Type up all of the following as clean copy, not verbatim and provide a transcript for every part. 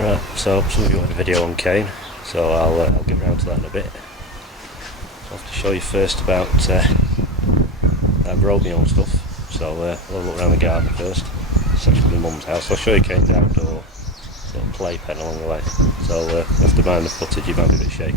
Right, so some of you want a video on Kain, so I'll get round to that in a bit. I'll have to show you first about that grow my own stuff. So I'll have a look around the garden first. It's actually my mum's house. I'll show you Kain's outdoor sort of playpen along the way. So have to mind the footage, you might be a bit shaky.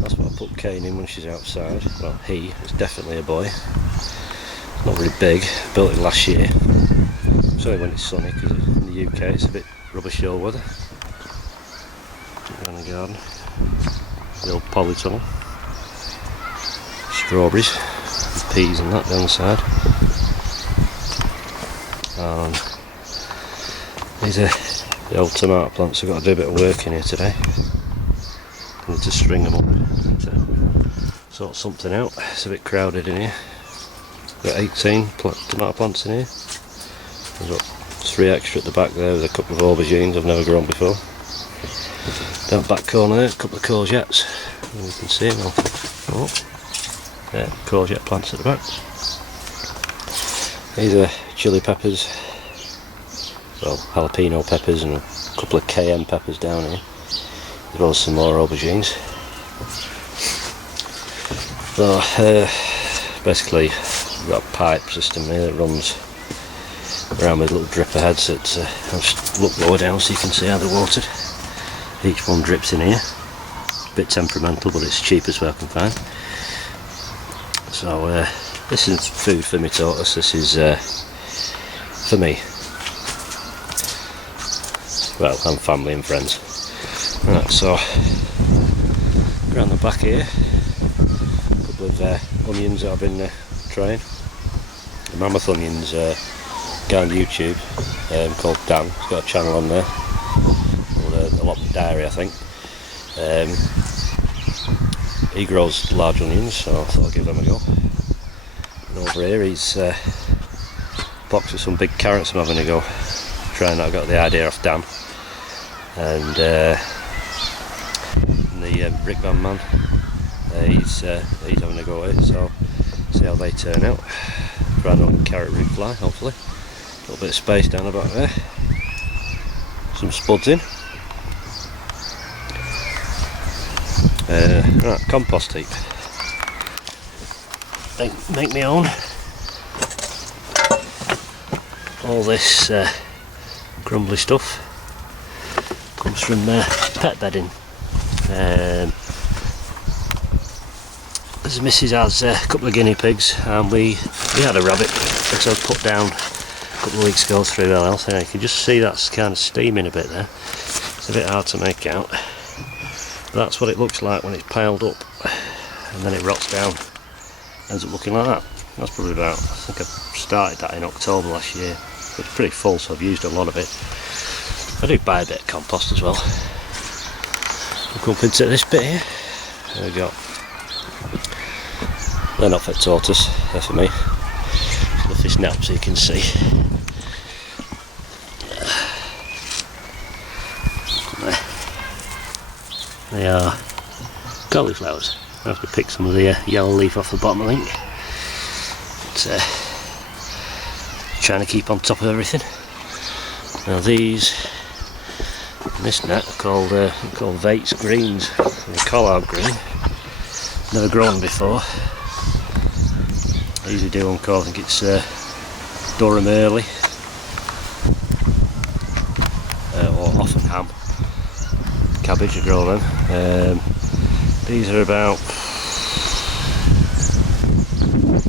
That's what I put Kain in when she's outside. Well, it's definitely a boy. Not really big, built it last year. It's only when it's sunny, because in the UK it's a bit rubbish all weather. Around the garden, the old polytunnel, strawberries, and peas and that down the side. And these are the old tomato plants. I've got to do a bit of work in here today. I need to string them up to sort something out. It's a bit crowded in here. Got 18 tomato plants in here. There's got 3 extra at the back there with a couple of aubergines I've never grown before. Down the back corner there, a couple of courgettes. You can see them. Yeah, courgette plants at the back. These are chili peppers, well, jalapeno peppers, and a couple of cayenne peppers down here, as well as some more aubergines. So, basically, we've got a pipe system here that runs around with little dripper heads that I'll just look lower down so you can see how they're watered. Each one drips in here. A bit temperamental, but it's cheapest way I can find. So this isn't food for my tortoise, this is for me. Well, and family and friends. Right, so around the back here, a couple of onions that I've been trying. The mammoth onions, guy on YouTube called Dan, he's got a channel on there called A Lot of Diary, I think. He grows large onions, so I thought I'd give them a go. And over here he's boxed with some big carrots I'm having a go. Trying that, I got the idea off Dan. And the Rick Van Man, he's having a go at it, so see how they turn out. Trying on carrot root fly, hopefully. A little bit of space down the back there. Some spuds in. Right, compost heap. Make my own. All this crumbly stuff comes from pet bedding. As Mrs. has a couple of guinea pigs, and we had a rabbit that I put down a couple of weeks ago through health. You can just see that's kind of steaming a bit there. It's a bit hard to make out. That's what it looks like when it's piled up, and then it rots down. Ends up looking like that. That's probably about, I think I started that in October last year. It's pretty full, so I've used a lot of it. I do buy a bit of compost as well. We'll come up into this bit here. There we go. They're not for tortoise, they're for me. Lift this net up so you can see. They are cauliflowers. I have to pick some of the yellow leaf off the bottom, I think. But, trying to keep on top of everything. Now these, in this net, are called Vates Greens. They're collard green. Never grown before. I usually do one called, I think it's Durham Early. Or Offenham. Cabbage, I grow them. These are about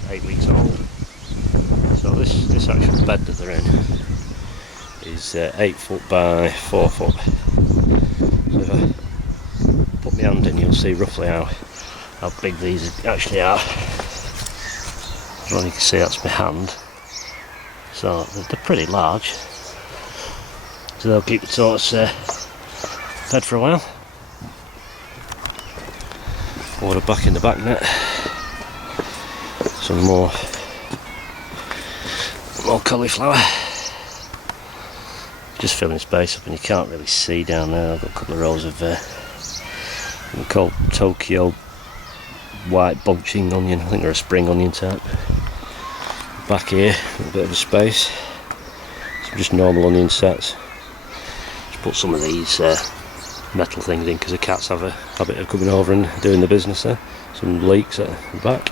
8 weeks old. So this actual bed that they're in is 8 foot by 4 foot. So if I put my hand in, you'll see roughly how big these actually are. Well, you can see that's my hand. So they're pretty large. So they'll keep the tortoise fed for a while. Water back in the back net. Some more cauliflower. Just filling space up, and you can't really see down there. I've got a couple of rows of called Tokyo white bunching onion, I think they're a spring onion type. Back here, a bit of a space, some just normal onion sets. Just put some of these metal things in because the cats have a habit of coming over and doing the business there. Some leeks at the back.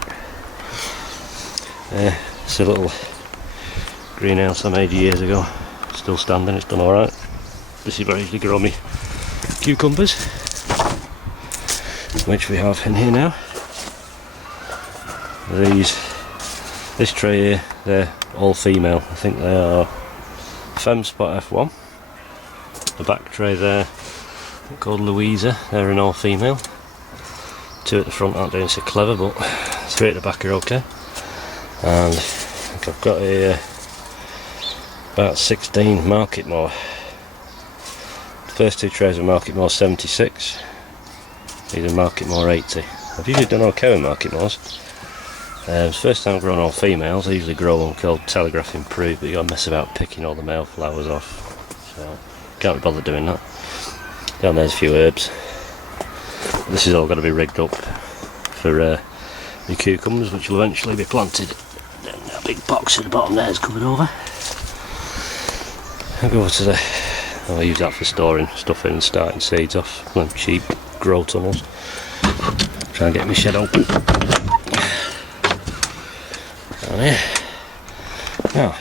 It's a little greenhouse I made years ago, still standing, it's done alright. This is where I usually grow me cucumbers, which we have in here now. This tray here, they're all female. I think they are Femspot F1. The back tray there, called Louisa, they're an all female. 2 at the front aren't doing so clever, but 3 at the back are okay. And I think I've got here about 16 Marketmore. The first 2 trays are Marketmore 76. These are Marketmore 80. I've usually done okay with Marketmores. It's the first time I've grown all females. I usually grow one called Telegraph Improved, but you gotta mess about picking all the male flowers off. So can't be bothered doing that. Down there's a few herbs. This is all got to be rigged up for the cucumbers, which will eventually be planted. Then that big box at the bottom there is covered over. I'll go over to the. I'll use that for storing stuff in and starting seeds off. Them cheap grow tunnels. Try and get my shed open. Down here. Now,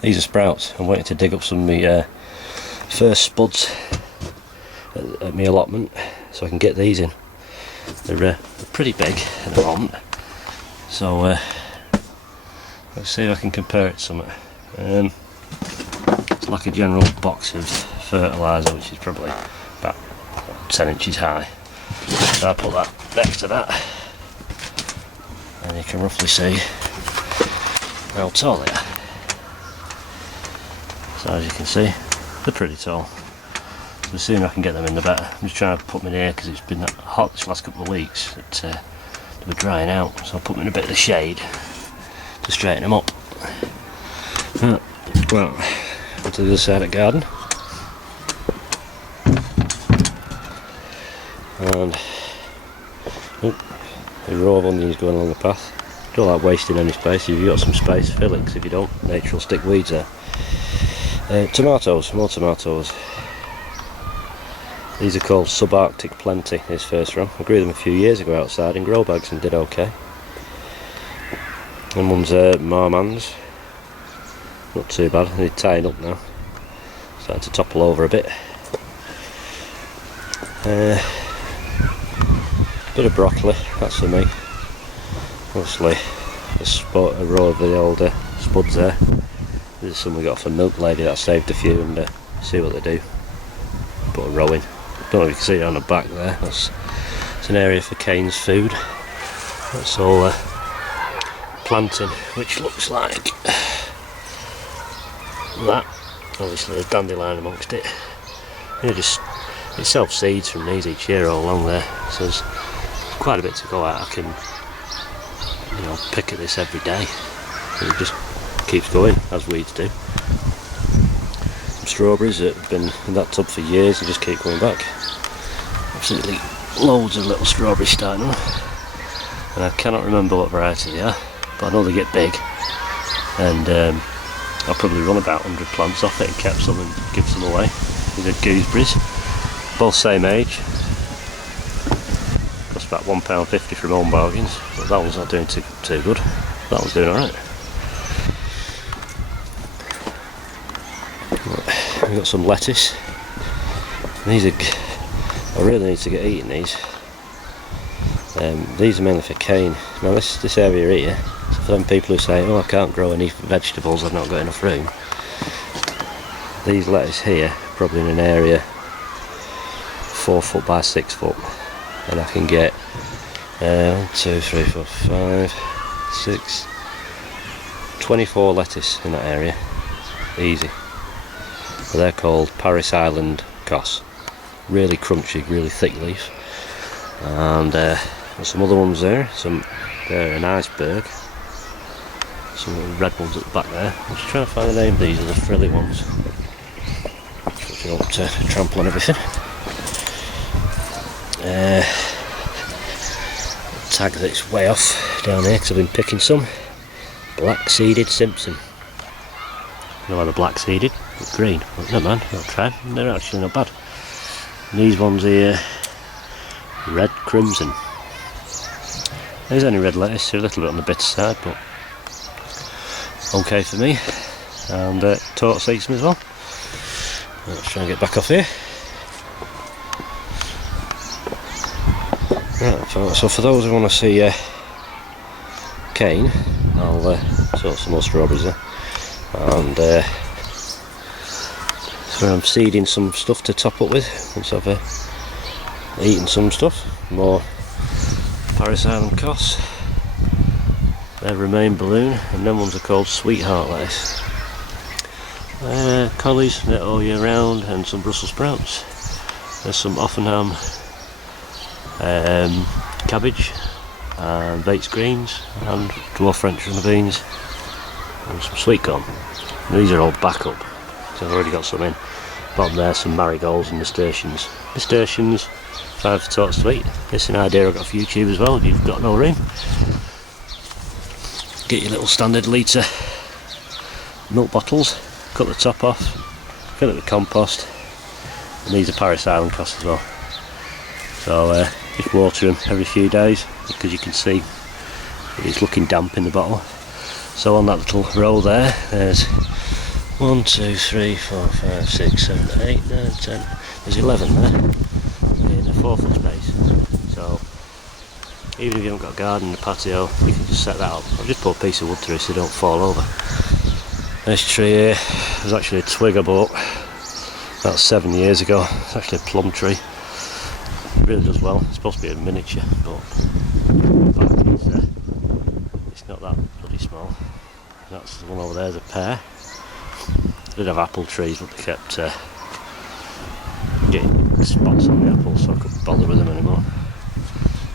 these are sprouts. I'm waiting to dig up some of my first spuds at my allotment so I can get these in. They're pretty big at the moment, so let's see if I can compare it to something. It's like a general box of fertiliser, which is probably about 10 inches high. So I put that next to that, and you can roughly see how tall they are. So as you can see, they're pretty tall. So the sooner I can get them in, the better. I'm just trying to put them in here because it's been that hot this last couple of weeks that they were drying out. So I'll put them in a bit of the shade to straighten them up. Well, onto the other side of the garden. And a row of onions going along the path. Don't like wasting any space. If you've got some space, fill it, because if you don't, nature will stick weeds there. Tomatoes, more tomatoes. These are called Subarctic Plenty, this first row. I grew them a few years ago outside in grow bags and did okay. And one's Marmans. Not too bad, they're tying up now. Starting to topple over a bit. Bit of broccoli, that's for me. Obviously, a row of the older spuds there. This is some we got off a milk lady that I saved a few, and see what they do. Put a row in. Don't know if you can see it on the back there. It's an area for Kain's food. That's all planting, which looks like that. Obviously a dandelion amongst it. It self seeds from these each year all along there, so there's quite a bit to go at. I can, pick at this every day. It just keeps going, as weeds do. Some strawberries that have been in that tub for years and just keep coming back. Absolutely loads of little strawberries starting up. And I cannot remember what variety they are, but I know they get big. And I'll probably run about 100 plants off it and kept some and give some away. These are gooseberries, both same age. Cost about £1.50 from Home Bargains, but that one's not doing too good. That one's doing alright. We've got some lettuce. These are, I really need to get eating these. These are mainly for Kain. Now this area here, so for them people who say, oh, I can't grow any vegetables, I've not got enough room. These lettuce here, probably in an area 4 foot by 6 foot, and I can get 1, 2, 3, 4, 5, 6, 24 lettuce in that area, easy. So they're called Paris Island Cos. Really crunchy, really thick leaf. And there's some other ones there. They're an iceberg. Some little red ones at the back there. I'm just trying to find the name of these. Are the frilly ones. If you want to trample on everything. tag that's way off down here because I've been picking some black-seeded Simpson. No other black-seeded, but green. Well, no man, I'll try. They're actually not bad. And these ones here, red crimson. There's only red lettuce, they're a little bit on the bitter side, but okay for me. And tortoise eats them as well. Let's try and get back off here. Right, so for those who want to see Kain, I'll sort some more strawberries there. And so I'm seeding some stuff to top up with once I've eaten some stuff. More Paris Island Coss. They're Remain Balloon, and them ones are called Sweetheart lettuce. Collies, they're all year round, and some Brussels sprouts. There's some Offenham cabbage, and Bates greens, and dwarf French on the beans, and some sweet corn. These are all backup, so I've already got some in. Bottom there, some marigolds and nasturtiums. Nasturtiums, 5 for tortoise to eat. This is an idea I got for YouTube as well, if you've got no room. Get your little standard litre milk bottles, cut the top off, fill it with compost, and these are Paris Island Coss as well. So just water them every few days because you can see it's looking damp in the bottle. So on that little row there, there's 1, 2, 3, 4, 5, 6, 7, 8, 9, 10. There's 11 there in a 4 foot space. So even if you haven't got a garden in the patio, you can just set that up. I've just put a piece of wood through so they don't fall over. This tree here was actually a twig I bought about 7 years ago. It's actually a plum tree. It really does well. It's supposed to be a miniature, but it's not that bloody small. That's the one over there, the pear. I did have apple trees, but they kept getting spots on the apples, so I couldn't bother with them anymore.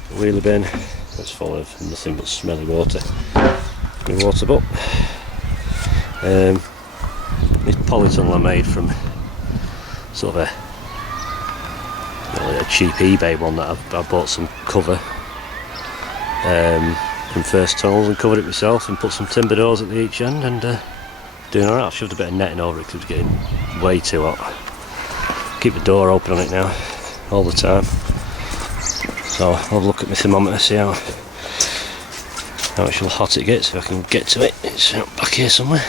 The wheelie bin, that's full of nothing but smelly water. My water butt. This polytunnel I made from sort of a cheap eBay one that I bought some cover from First Tunnels and covered it myself and put some timber doors at the each end, and doing alright. I've shoved a bit of netting over it because it was getting way too hot. Keep the door open on it now all the time. So I'll have a look at my thermometer, see how much hot it gets, if I can get to it. It's out back here somewhere.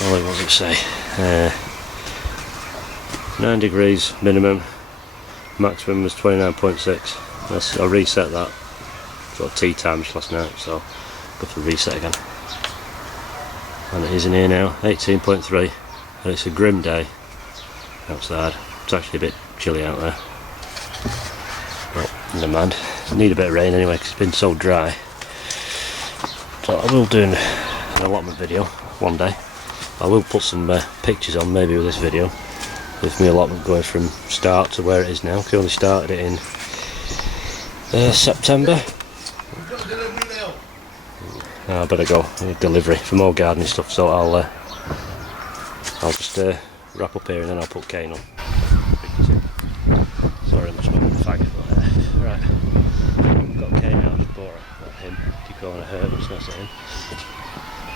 All it was, it say 9 degrees minimum, maximum was 29.6. I reset that sort of tea time just last night, so go for the reset again. And it is in here now, 18.3, and it's a grim day outside. It's actually a bit chilly out there, but never mind. I need a bit of rain anyway because it's been so dry. So I will do an allotment video one day. I will put some pictures on maybe with this video with my allotment going from start to where it is now. I only started it in September. I better go, delivery for more gardening stuff, so I'll just wrap up here and then I'll put Kain on. Sorry, I'm smoking a fag. Right, got Kain out, just bought it, not him. Keep going to hurt, it's not him.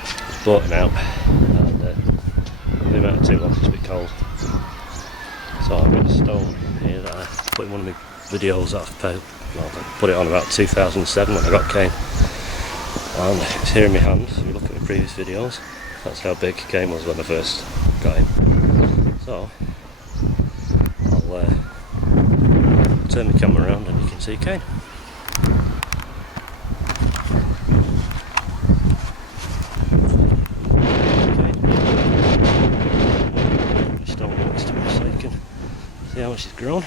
Just bought him out, and I've been out too long, it's a bit cold. So I've got a stone here that I put in one of my videos that I put it on about 2007 when I got Kain. And it's here in my hand, so if you look at my previous videos, that's how big Kain was when I first got him. So I'll turn the camera around and you can see Kain. Stone next to me so you can see how much it's grown.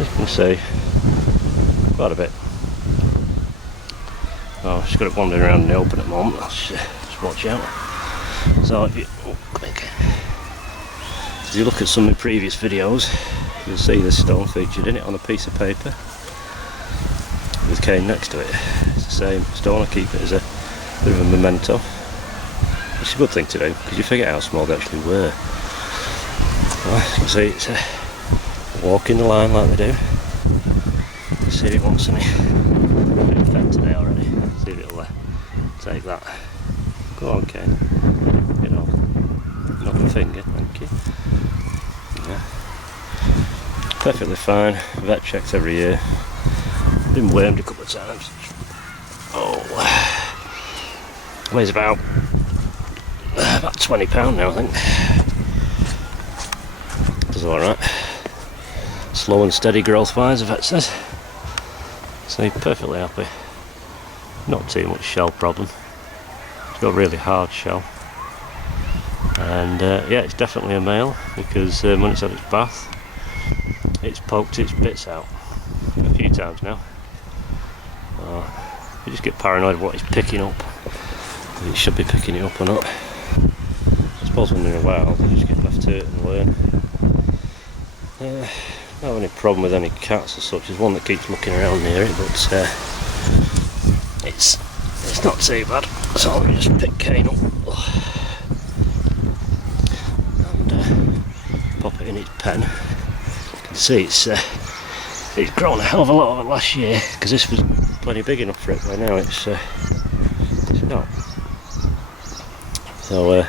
As you can see, quite a bit. Oh, I've just got it wandering around in the open at the moment. Let's just watch out. So if you look at some of the previous videos, you'll see this stone featured in it on a piece of paper with Kain next to it. It's the same stone. I keep it as a bit of a memento. It's a good thing to do because you forget how small they actually were. Well, as you can see, it's walking the line like they do. See if it wants any. Bit fed today already. See if it'll take that. Go on, Kain. You know, knock a finger, thank you. Yeah. Perfectly fine. Vet checks every year. Been wormed a couple of times. Oh, weighs about £20 now, I think. Does all right. Slow and steady growth-wise, the vet says. So he's perfectly happy. Not too much shell problem. It's got a really hard shell. And yeah, it's definitely a male because when it's had its bath, it's poked its bits out a few times now. You just get paranoid of what it's picking up. If it should be picking it up or not. I suppose when they're in a wild, they just get left to it and learn. Don't have any problem with any cats as such. There's one that keeps looking around near it, but it's not too bad. So let me just pick Kain up and pop it in its pen. You can see it's grown a hell of a lot over last year because this was plenty big enough for it. By now it's not. So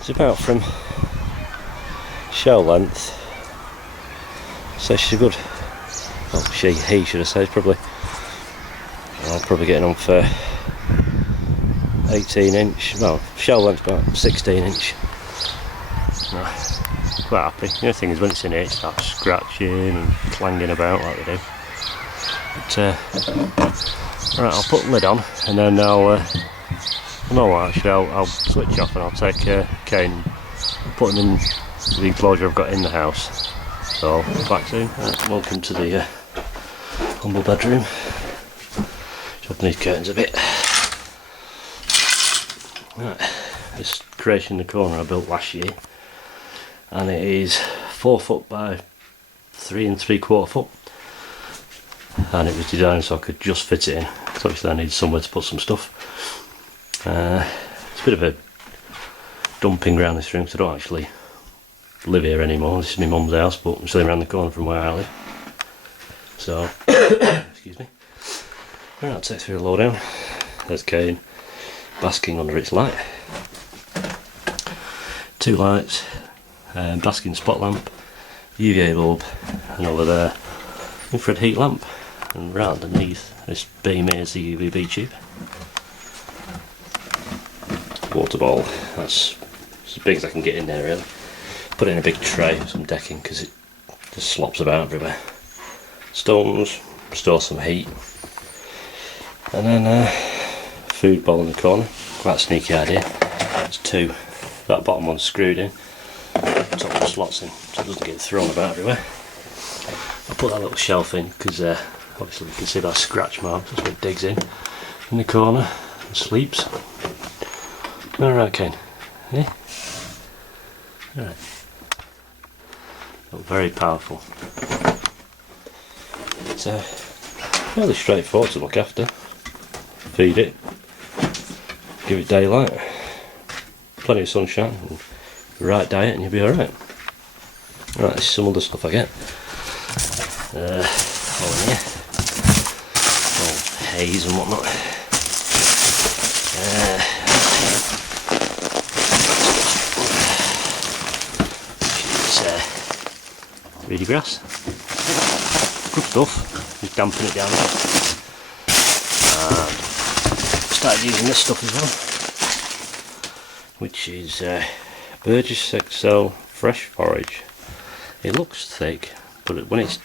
it's about from shell length. So she's a good. Well, he should have said probably. I'm probably getting on for 18-inch. Well, shell length about 16-inch. No, quite happy. The only thing is when it's in here, it starts scratching and clanging about like they do. But right, I'll put the lid on and then I'll switch off and I'll take Kain and put him in the enclosure I've got in the house. So back soon. Right, welcome to the humble bedroom. Just open these curtains a bit. Right, this creation in the corner I built last year, and it is 4 foot by 3 3/4 foot, and it was designed so I could just fit it in. So obviously I need somewhere to put some stuff. It's a bit of a dumping ground, this room, because I don't actually live here anymore. This is my mum's house, but I'm still around the corner from where I live. So, excuse me. Right, I'll take through the lowdown. There's Kain basking under its light. 2 lights, basking spot lamp, UVA bulb, and over there infrared heat lamp, and right underneath this beam here is the UVB tube. Water ball, that's as big as I can get in there really. Put it in a big tray with some decking because it just slops about everywhere. Stones, store some heat, and then food bowl in the corner. Quite a sneaky idea. There's 2. That bottom one's screwed in, top one slots in so it doesn't get thrown about everywhere. I'll put that little shelf in because obviously you can see that scratch mark, that's what it digs in the corner and sleeps. Alright, Kain. Yeah? Alright. Very powerful. It's fairly straightforward to look after. Feed it, give it daylight, plenty of sunshine, and the right diet, and you'll be alright. Right, this is some other stuff I get. All in here. All haze and whatnot. Reedy grass. Good stuff. Just dampen it down a bit. Started using this stuff as well, which is Burgess Excel Fresh Forage. It looks thick, but when it's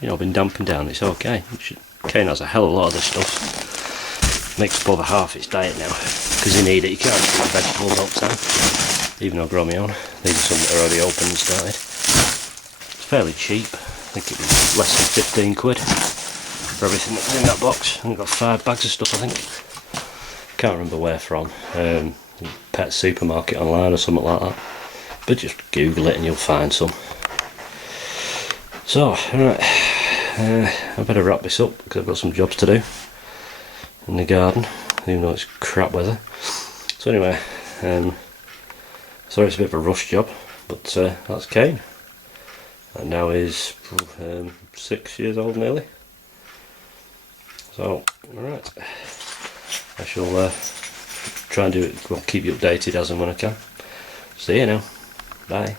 been dampened down, it's okay. Kain has a hell of a lot of this stuff. Makes up over half its diet now because you need it. You can't eat vegetables all the time. Even though I grow my own, these are some that are already open and started. Fairly cheap. I think it was less than 15 quid for everything that was in that box. I got 5 bags of stuff, I think. Can't remember where from. Pet supermarket online or something like that. But just Google it and you'll find some. So, alright. I better wrap this up because I've got some jobs to do in the garden, even though it's crap weather. So anyway, sorry it's a bit of a rush job, but that's Kain. and now he's 6 years old nearly. So, alright, I shall try and do it, well, keep you updated as and when I can. See you now, bye.